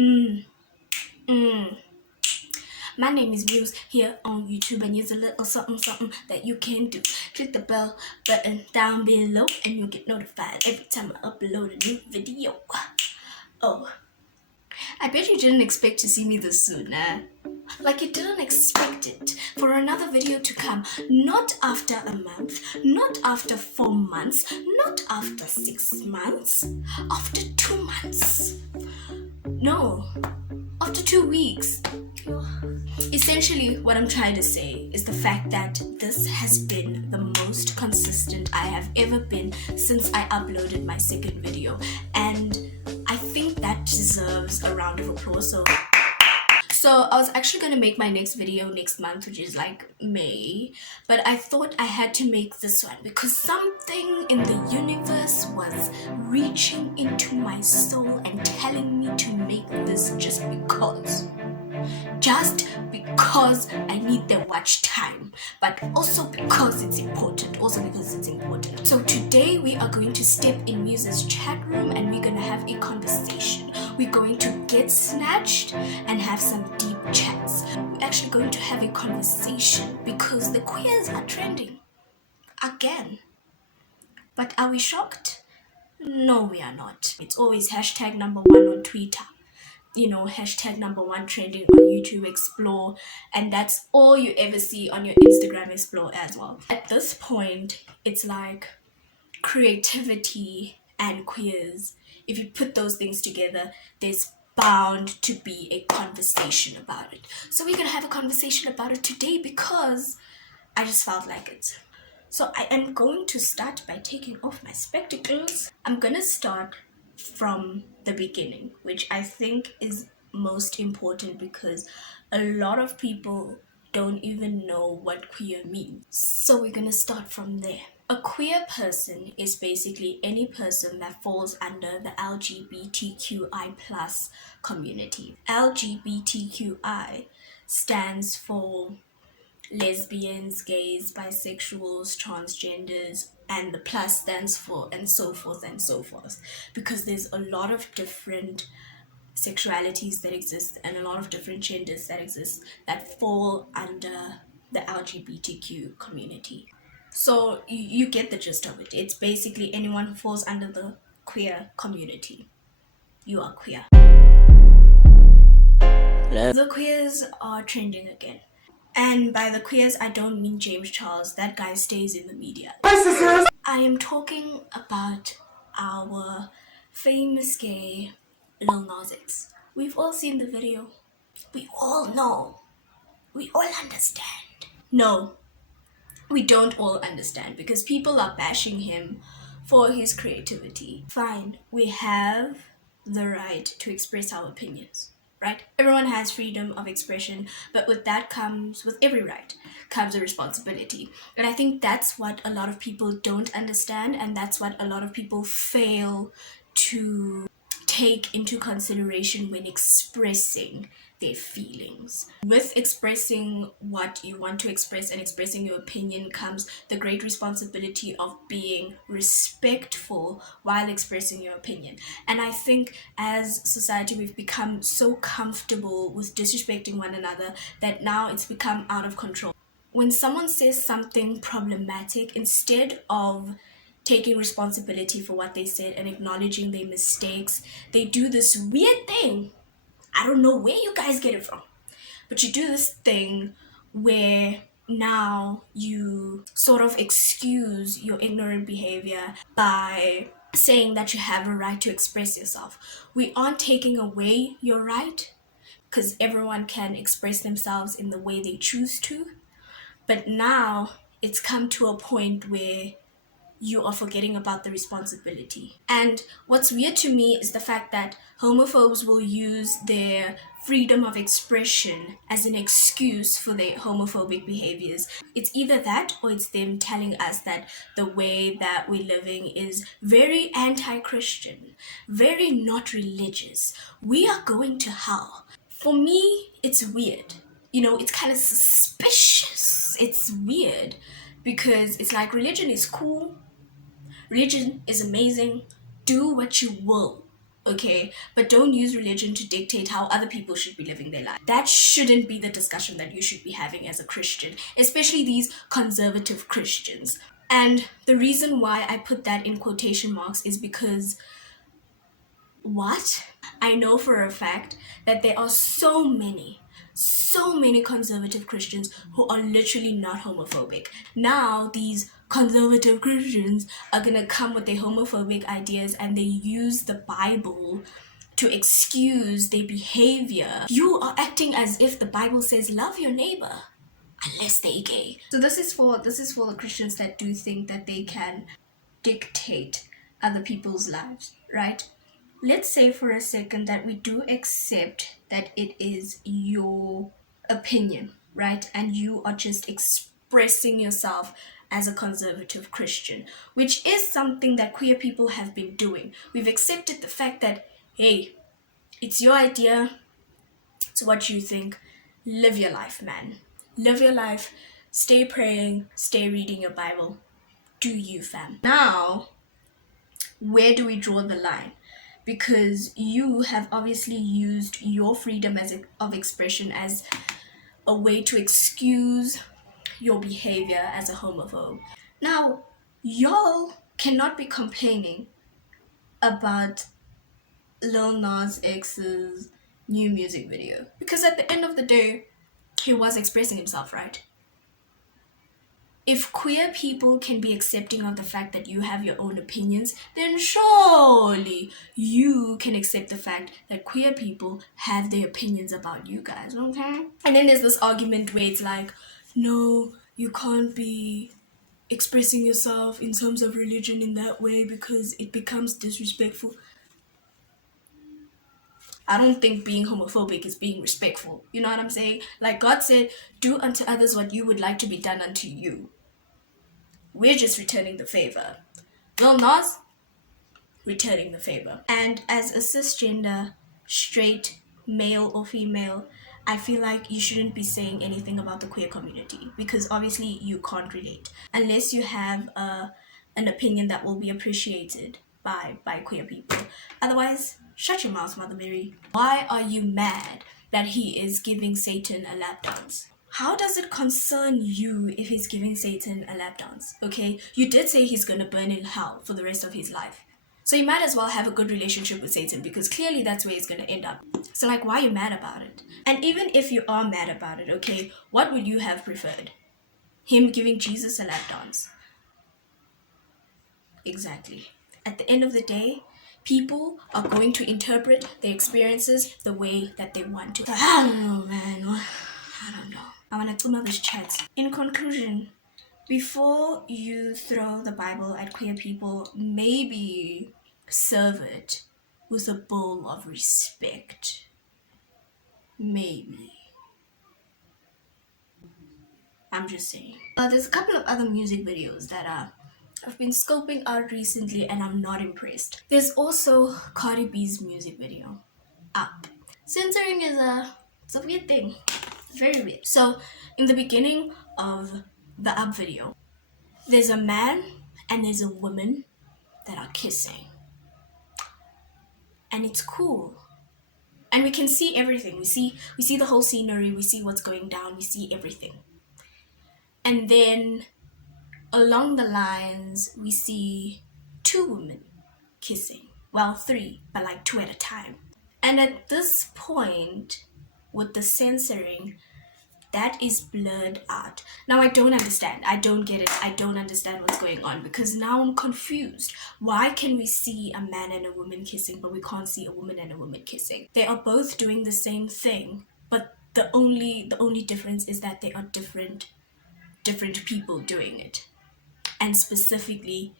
Mm, mm. My name is Views here on YouTube, and here's a little something that you can do. Click the bell button down below and you'll get notified every time I upload a new video. Oh, I bet you didn't expect to see me this soon, eh? Like you didn't expect it for another video to come, not after a month, not after 4 months, not after 6 months, after 2 months. No, after 2 weeks. Essentially, what I'm trying to say is the fact that this has been the most consistent I have ever been since I uploaded my second video, and I think that deserves a round of applause. So I was actually going to make my next video next month, which is like May, but I thought I had to make this one because something in the universe was reaching into my soul and telling me to make this just because I need the watch time, but also because it's important. So today we are going to step in Muse's chat room and we're gonna have a conversation. We're going to get snatched and have some deep chats. We're actually going to have a conversation because the queers are trending again. But are we shocked? No, we are not. It's always hashtag number one on Twitter. Hashtag number one trending on YouTube Explore, and that's all you ever see on your Instagram Explore as well. At this point, it's like creativity and queers. If you put those things together, there's bound to be a conversation about it. So we're gonna have a conversation about it today because I just felt like it. So I am going to start by taking off my spectacles. I'm gonna start from the beginning, which I think is most important because a lot of people don't even know what queer means. So we're gonna start from there. A queer person is basically any person that falls under the LGBTQI plus community. LGBTQI stands for lesbians, gays, bisexuals, transgenders, and the plus stands for and so forth and so forth, because there's a lot of different sexualities that exist and a lot of different genders that exist that fall under the LGBTQ community. So you get the gist of it. It's basically anyone who falls under the queer community. You are queer. The queers are trending again. And by the queers, I don't mean James Charles. That guy stays in the media. I am talking about our famous gay Lil Nas X. We've all seen the video. We all know. We all understand. No, we don't all understand because people are bashing him for his creativity. Fine, we have the right to express our opinions. Right? Everyone has freedom of expression, but with every right comes a responsibility. And I think that's what a lot of people don't understand, and that's what a lot of people fail to take into consideration when expressing their feelings. With expressing what you want to express and expressing your opinion comes the great responsibility of being respectful while expressing your opinion. And I think as society we've become so comfortable with disrespecting one another that now it's become out of control. When someone says something problematic, instead of taking responsibility for what they said and acknowledging their mistakes, they do this weird thing. I don't know where you guys get it from, but you do this thing where now you sort of excuse your ignorant behavior by saying that you have a right to express yourself. We aren't taking away your right because everyone can express themselves in the way they choose to, but now it's come to a point where you are forgetting about the responsibility. And what's weird to me is the fact that homophobes will use their freedom of expression as an excuse for their homophobic behaviors. It's either that or it's them telling us that the way that we're living is very anti-Christian, very not religious. We are going to hell. For me, it's weird. It's kind of suspicious. It's weird because it's like religion is cool. Religion is amazing. Do what you will. okay? But don't use religion to dictate how other people should be living their life. That shouldn't be the discussion that you should be having as a Christian, especially these conservative Christians. And the reason why I put that in quotation marks is because what? I know for a fact that there are so many conservative Christians who are literally not homophobic. Now these conservative Christians are gonna come with their homophobic ideas and they use the Bible to excuse their behavior. You are acting as if the Bible says love your neighbor unless they're gay. So this is for the Christians that do think that they can dictate other people's lives, right? Let's say for a second that we do accept that it is your opinion, right? And you are just expressing yourself as a conservative Christian, which is something that queer people have been doing. We've accepted the fact that, hey, it's your idea, it's what you think. Live your life, man. Live your life. Stay praying, stay reading your Bible. Do you, fam. Now, where do we draw the line? Because you have obviously used your freedom of expression as a way to excuse your behavior as a homophobe. Now, y'all cannot be complaining about Lil Nas X's new music video, because at the end of the day, he was expressing himself, right? If queer people can be accepting of the fact that you have your own opinions, then surely you can accept the fact that queer people have their opinions about you guys, okay? And then there's this argument where it's like, no, you can't be expressing yourself in terms of religion in that way because it becomes disrespectful. I don't think being homophobic is being respectful. You know what I'm saying? Like God said, do unto others what you would like to be done unto you. We're just returning the favor. Lil Nas, returning the favor. And as a cisgender, straight, male or female, I feel like you shouldn't be saying anything about the queer community because obviously you can't relate unless you have an opinion that will be appreciated by queer people. Otherwise, shut your mouth, Mother Mary. Why are you mad that he is giving Satan a lap dance? How does it concern you if he's giving Satan a lap dance? Okay, you did say he's gonna burn in hell for the rest of his life. So you might as well have a good relationship with Satan because clearly that's where he's gonna end up. So like, why are you mad about it? And even if you are mad about it, okay, what would you have preferred? Him giving Jesus a lap dance? Exactly. At the end of the day, people are going to interpret their experiences the way that they want to. I don't know, man. I don't know. I want to come up this chat. In conclusion, before you throw the Bible at queer people, maybe serve it with a bowl of respect. Maybe. I'm just saying. There's a couple of other music videos that I've been scoping out recently and I'm not impressed. There's also Cardi B's music video, Up. Censoring is it's a weird thing. It's very weird. So in the beginning of the Up video, there's a man and there's a woman that are kissing. And it's cool. And we can see everything. We see the whole scenery, we see what's going down, we see everything. And then along the lines, we see two women kissing. Well, three, but like two at a time. And at this point, with the censoring, that is blurred out. Now I don't understand. I don't get it. I don't understand what's going on because now I'm confused. Why can we see a man and a woman kissing, but we can't see a woman and a woman kissing? They are both doing the same thing, but the only difference is that they are different people doing it, and specifically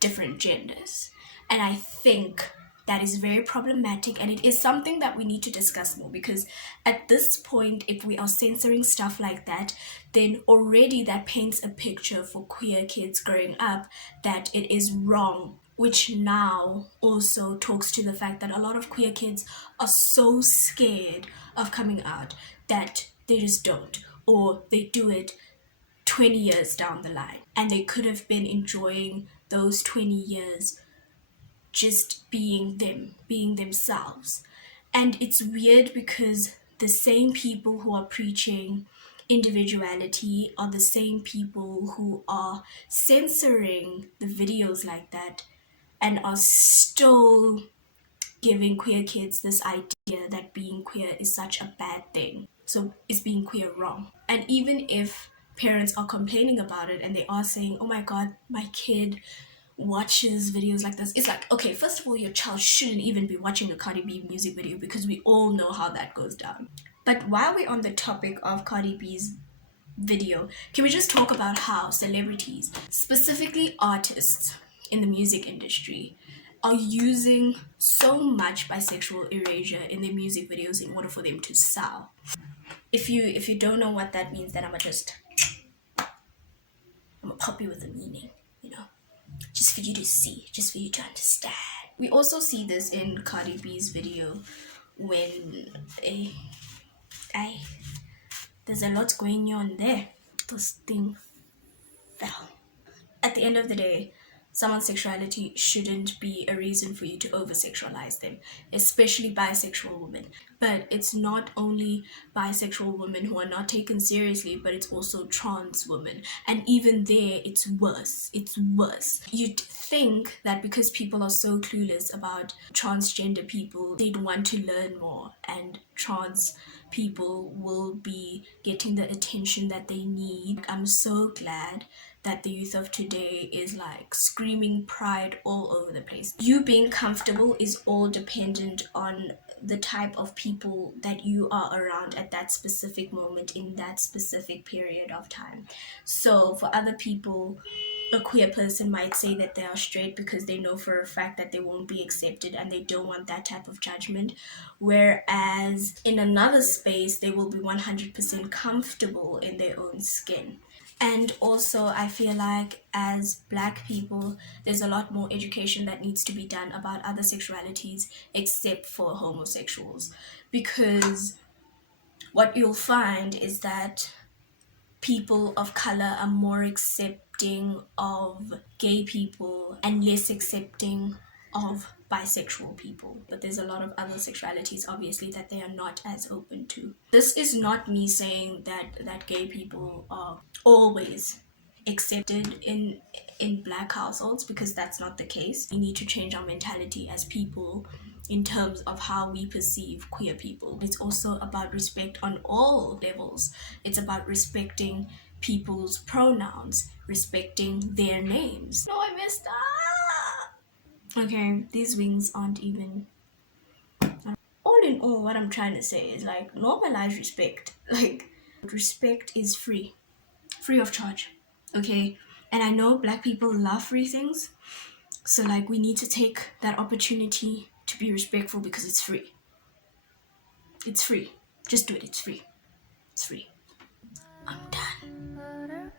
different genders. And I think that is very problematic, and it is something that we need to discuss more because at this point, if we are censoring stuff like that, then already that paints a picture for queer kids growing up that it is wrong, which now also talks to the fact that a lot of queer kids are so scared of coming out that they just don't, or they do it 20 years down the line, and they could have been enjoying those 20 years just being them, being themselves. And it's weird because the same people who are preaching individuality are the same people who are censoring the videos like that and are still giving queer kids this idea that being queer is such a bad thing. So is being queer wrong? And even if parents are complaining about it and they are saying, oh my god, my kid watches videos like this, it's like, okay, first of all, your child shouldn't even be watching a Cardi B music video because we all know how that goes down. But while we're on the topic of Cardi B's video, can we just talk about how celebrities, specifically artists in the music industry, are using so much bisexual erasure in their music videos in order for them to sell? If you don't know what that means, then I'm gonna pop you with a meaning, you know, just for you to see, just for you to understand. We also see this in Cardi B's video when there's a lot going on there. This thing fell. At the end of the day, someone's sexuality shouldn't be a reason for you to over-sexualize them, especially bisexual women. But it's not only bisexual women who are not taken seriously, but it's also trans women. And even there, it's worse. It's worse. You'd think that because people are so clueless about transgender people, they'd want to learn more, and trans people will be getting the attention that they need. I'm so glad that the youth of today is like screaming pride all over the place. You being comfortable is all dependent on the type of people that you are around at that specific moment in that specific period of time. So for other people, a queer person might say that they are straight because they know for a fact that they won't be accepted and they don't want that type of judgment, whereas in another space they will be 100% comfortable in their own skin. And also I feel like as Black people, there's a lot more education that needs to be done about other sexualities except for homosexuals, because what you'll find is that people of color are more accepting of gay people and less accepting of bisexual people. But there's a lot of other sexualities, obviously, that they are not as open to. This is not me saying that gay people are always accepted in Black households, because that's not the case. We need to change our mentality as people in terms of how we perceive queer people. It's also about respect on all levels. It's about respecting people's pronouns, respecting their names. No, I messed up! Okay, these wings aren't even... All in all, what I'm trying to say is like, normalize respect. Like, respect is free of charge, okay? And I know Black people love free things, so like we need to take that opportunity to be respectful because it's free. It's free. Just do it. It's free. It's free. I'm done.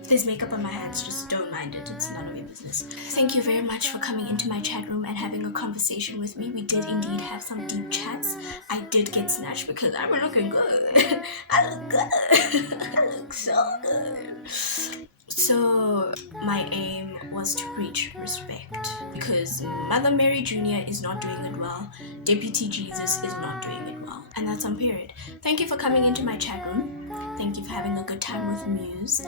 If there's makeup on my hands, just don't mind it. It's none of your business. Thank you very much for coming into my chat room and having a conversation with me. We did indeed have some deep chats. I did get snatched because I'm looking good. I look good. I look so good. So my aim was to preach respect, because Mother Mary Jr. is not doing it well, Deputy Jesus is not doing it well, and that's on period. Thank you for coming into my chat room. Thank you for having a good time with Muse.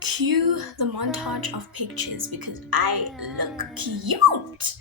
Cue the montage of pictures because I look cute.